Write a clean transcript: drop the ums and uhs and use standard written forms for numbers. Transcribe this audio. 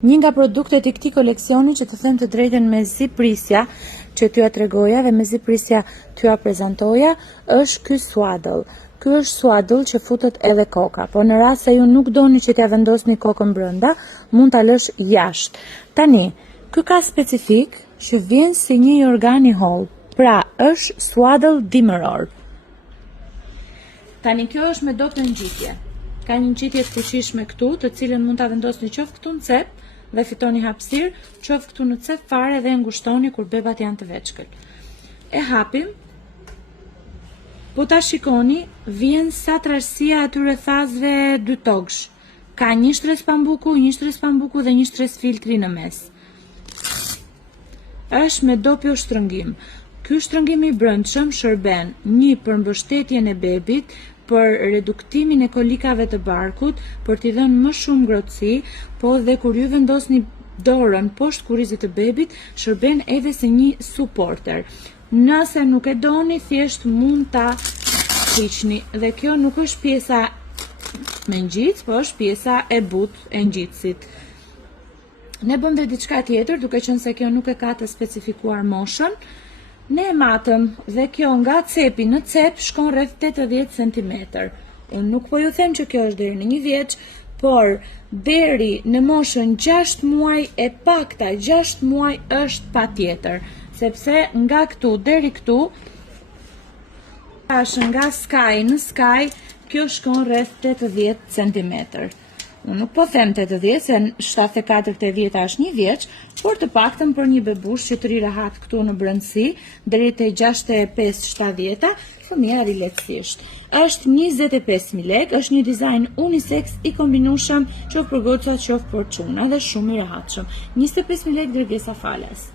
Një nga produktet e këtij koleksioni që të them të drejtën me zi prisja që t'ju tregoja dhe me zi prisja t'ju prezantoja është ky swaddle. Ky është swaddle që futet edhe koka, po në rast se ju nuk doni që t'ja vendosni kokën brenda, mund ta lësh jashtë. Tani, ky ka specifik që vjen si një jorgan i holl. Pra, është swaddle dimëror. Tani kjo është me dopë ngjitje. Ka një ngjitje të fuqishme këtu, të cilën mund ta vendosni qoftë këtu në cep dhe fitoni hapësirë, qoftë këtu në cep fare dhe ngushtoni kur bebat janë të veçkël. E hapim. Po ta shikoni, vjen sa trashësia atyre thazëve dy tokësh. Ka një shtres pambuku dhe një shtres filtri në mes. Është me dopjo shtrëngim. Ky shtrëngim i brendshëm shërben një për mbështetjen e bebit, për reduktimin e kolikave të barkut, për t'i dhënë më shumë ngrohtësi, po dhe kur ju vendosni dorën poshtë kurrizit të bebit, shërben edhe si një supporter. Nëse nuk e doni, thjesht mund ta hiqni. Dhe kjo nuk është pjesa me ngjitës, po është pjesa e butë e ngjitësit. Ne bëm dhe diçka tjetër, duke qenë se kjo nuk e ka të specifikuar moshën. Ne e matëm dhe kjo nga cepi në cep shkon rreth 80 cm. Unë nuk po ju them që kjo është deri në 1 vjeç, por deri në moshën 6 muaj e pakta 6 muaj është patjetër, sepse nga këtu deri këtu është nga skaj në skaj, kjo shkon rreth 80 cm. Unë nuk po them 80, se 74-80 është 1 vjeç, por të paktën për një bebush që të ri rahat këtu në brendësi, deri te 65-70, fëmia ri lehtësisht. Është 25.000 lekë, është një dizajn unisex i kombinueshëm qoftë për gocat, qoftë për çuna dhe shumë i rehatshëm. 25.000 lekë dërgesa falas.